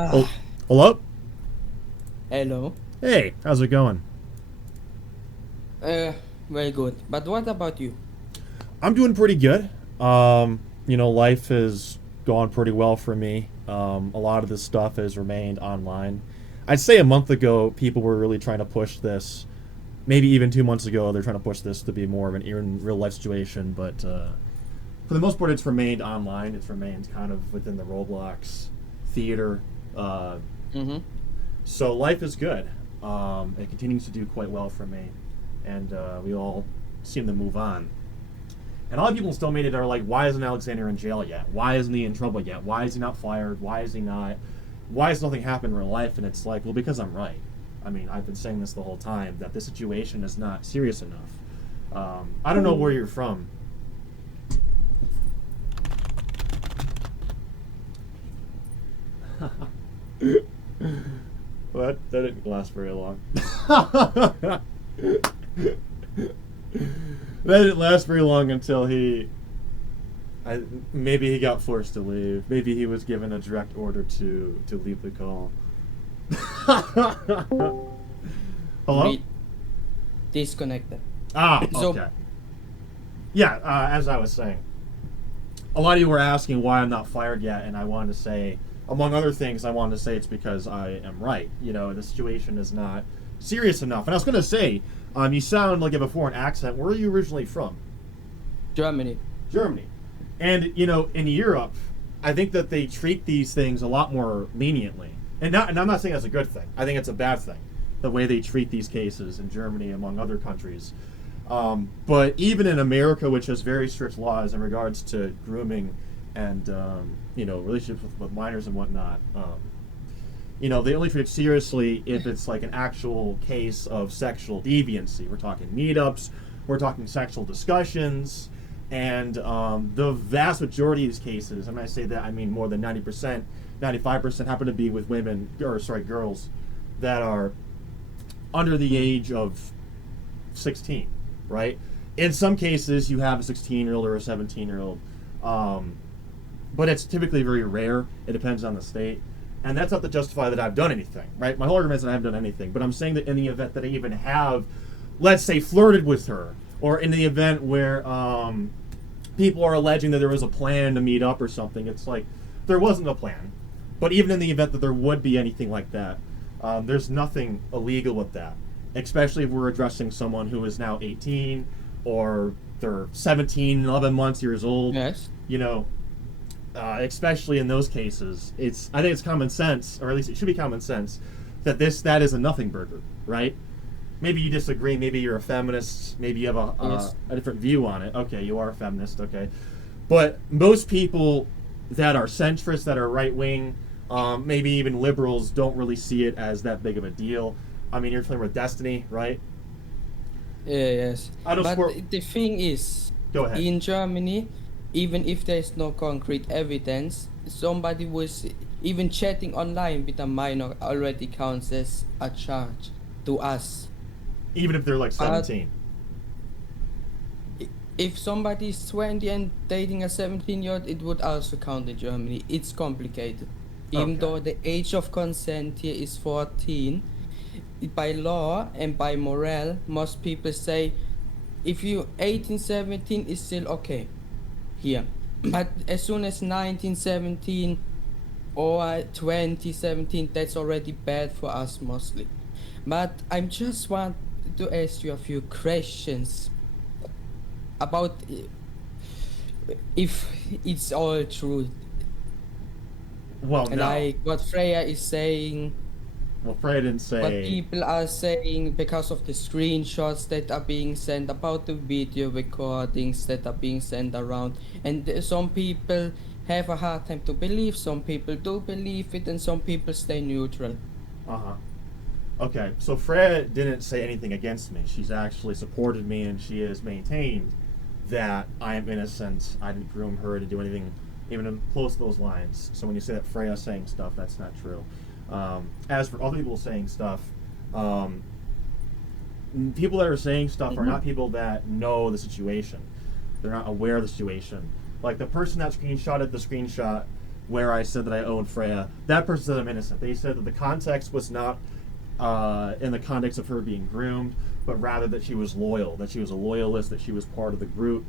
Oh, hello? Hello. Hey, how's it going? Uh, Very good. But what about you? I'm doing pretty good. Life has gone pretty well for me. A lot of this stuff has remained online. I'd say a month ago, people were really trying to push this. Maybe even 2 months ago, they're trying to push this to be more of an in real life situation. But for the most part, it's remained online. It's remained kind of within the Roblox theater. Uh, Mm-hmm. so life is good. It continues to do quite well for me, and we all seem to move on. And a lot of people still made it are like, why isn't Alexander in jail yet? Why isn't he in trouble yet? Why is he not fired? Why is he not? Why has nothing happened in real life? And it's like, well, because I'm right. I mean, I've been saying this the whole time, that this situation is not serious enough. I don't know where you're from. What? That didn't last very long. That didn't last very long until maybe he got forced to leave. Maybe he was given a direct order to leave the call. Hello? Read. Disconnected. Okay. So, Yeah, as I was saying, a lot of you were asking why I'm not fired yet, and I wanted to say, among other things, I wanted to say it's because I am right. The situation is not serious enough. And I was going to say, you sound like you have a foreign accent. Where are you originally from? Germany. Germany. And, in Europe, I think that they treat these things a lot more leniently. And I'm not saying that's a good thing. I think it's a bad thing, the way they treat these cases in Germany, among other countries. But even in America, which has very strict laws in regards to grooming and, relationships with minors and whatnot, they only treat it seriously if it's like an actual case of sexual deviancy. We're talking meetups, we're talking sexual discussions, and the vast majority of these cases, and when I say that, I mean more than 90%, 95% happen to be with girls that are under the age of 16, right? In some cases, you have a 16-year-old or a 17-year-old, but it's typically very rare. It depends on the state. And that's not to justify that I've done anything, right? My whole argument is that I haven't done anything. But I'm saying that in the event that I even have, let's say, flirted with her, or in the event where people are alleging that there was a plan to meet up or something, it's like, there wasn't a plan. But even in the event that there would be anything like that, there's nothing illegal with that. Especially if we're addressing someone who is now 18, or they're 17, 11 months, years old. Yes. Especially in those cases, I think it's common sense, or at least it should be common sense, that that is a nothing burger, right? Maybe you disagree. Maybe you're a feminist. Maybe you have a different view on it. Okay, you are a feminist. Okay, but most people that are centrist, that are right wing, maybe even liberals, don't really see it as that big of a deal. I mean, you're familiar with Destiny, right? Yes. But the thing is, Go ahead. in Germany, even if there is no concrete evidence, somebody was even chatting online with a minor already counts as a charge to us. Even if they're like 17. If somebody is 20 and dating a 17-year-old, it would also count in Germany. It's complicated. Even though the age of consent here is 14, by law and by morale, most people say if you 18, 17 is still okay here. But as soon as 19, 17 or 20, 17, that's already bad for us mostly. But I just want to ask you a few questions about if it's all true. Well, and no. like what Freya is saying. Well, Freya didn't say. What people are saying because of the screenshots that are being sent, about the video recordings that are being sent around, and some people have a hard time to believe, some people do believe it, and some people stay neutral. Okay, so Freya didn't say anything against me. She's actually supported me, and she has maintained that I am innocent. I didn't groom her to do anything even close to those lines. So when you say that Freya's saying stuff, that's not true. As for other people saying stuff, people that are saying stuff are not people that know the situation. They're not aware of the situation. Like the person that screenshotted the screenshot where I said that I owned Freya, that person said I'm innocent. They said that the context was not in the context of her being groomed, but rather that she was loyal, that she was a loyalist, that she was part of the group.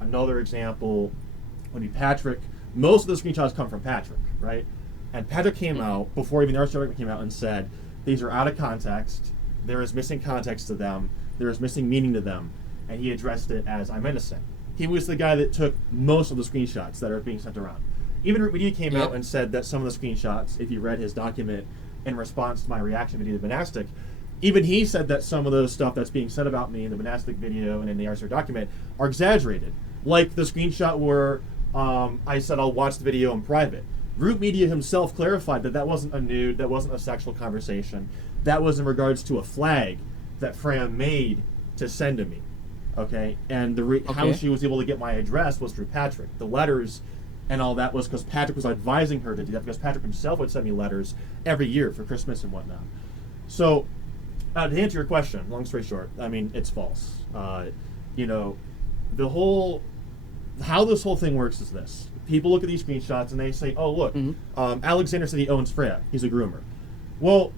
Another example would be Patrick. Most of the screenshots come from Patrick, right? And Patrick came out, before even the article came out, and said, these are out of context, there is missing context to them, there is missing meaning to them, and he addressed it as, I'm innocent. He was the guy that took most of the screenshots that are being sent around. Even Media came out and said that some of the screenshots, if you read his document in response to my reaction video to the Monastic, even he said that some of those stuff that's being said about me in the Monastic video and in the RCR document are exaggerated. Like the screenshot where I said I'll watch the video in private. Root Media himself clarified that that wasn't a nude, that wasn't a sexual conversation. That was in regards to a flag that Freya made to send to me. Okay? And how she was able to get my address was through Patrick. The letters and all that was because Patrick was advising her to do that, because Patrick himself would send me letters every year for Christmas and whatnot. So, to answer your question, long story short, I mean, it's false. How this whole thing works is this. People look at these screenshots and they say, oh, look, Alexander said he owns Freya. He's a groomer. Well,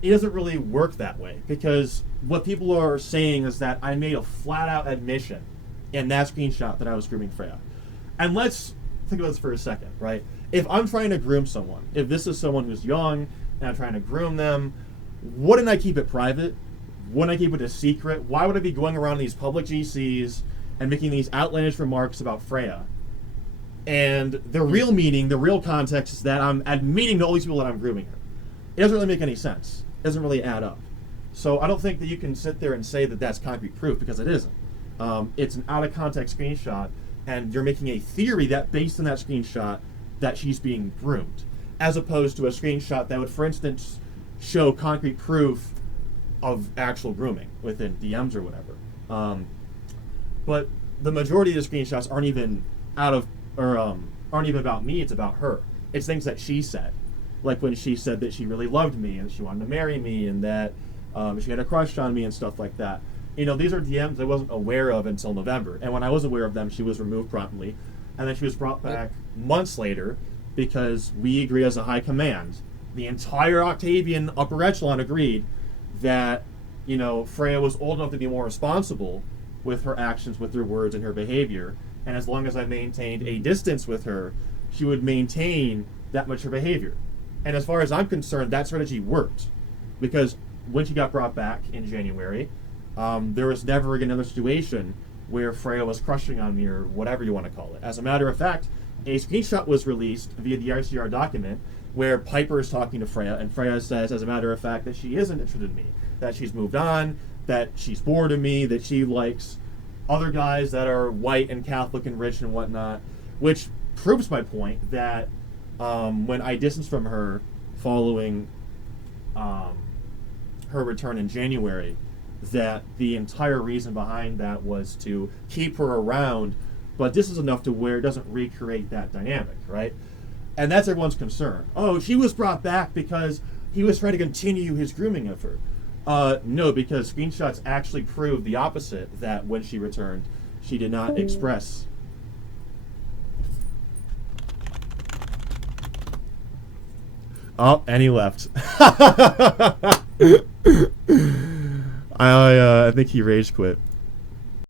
it doesn't really work that way, because what people are saying is that I made a flat-out admission in that screenshot that I was grooming Freya. And let's think about this for a second, right? If I'm trying to groom someone, if this is someone who's young and I'm trying to groom them, wouldn't I keep it private? Wouldn't I keep it a secret? Why would I be going around these public GCs and making these outlandish remarks about Freya? And the real meaning, the real context is that I'm admitting to all these people that I'm grooming her. It doesn't really make any sense. It doesn't really add up. So I don't think that you can sit there and say that that's concrete proof, because it isn't. It's an out-of-context screenshot, and you're making a theory that based on that screenshot that she's being groomed, as opposed to a screenshot that would, for instance, show concrete proof of actual grooming within DMs or whatever. But the majority of the screenshots aren't even aren't even about me. It's about her. It's things that she said, like when she said that she really loved me and she wanted to marry me and that she had a crush on me and stuff like that. You know, these are DMs I wasn't aware of until November, and when I was aware of them, she was removed promptly, and then she was brought back months later because we agreed as a high command. The entire Octavian upper echelon agreed that, you know, Freya was old enough to be more responsible with her actions, with her words, and her behavior, and as long as I maintained a distance with her, she would maintain that mature behavior. And as far as I'm concerned, that strategy worked, because when she got brought back in January, there was never another situation where Freya was crushing on me, or whatever you want to call it. As a matter of fact, a screenshot was released via the RCR document where Piper is talking to Freya, and Freya says, as a matter of fact, that she isn't interested in me, that she's moved on, that she's bored of me, that she likes other guys that are white and Catholic and rich and whatnot, which proves my point that when I distanced from her following her return in January, that the entire reason behind that was to keep her around, but this is enough to where it doesn't recreate that dynamic, right? And that's everyone's concern. Oh, she was brought back because he was trying to continue his grooming of her. No, because screenshots actually prove the opposite, that when she returned, she did not express. Oh, and he left. I think he rage quit.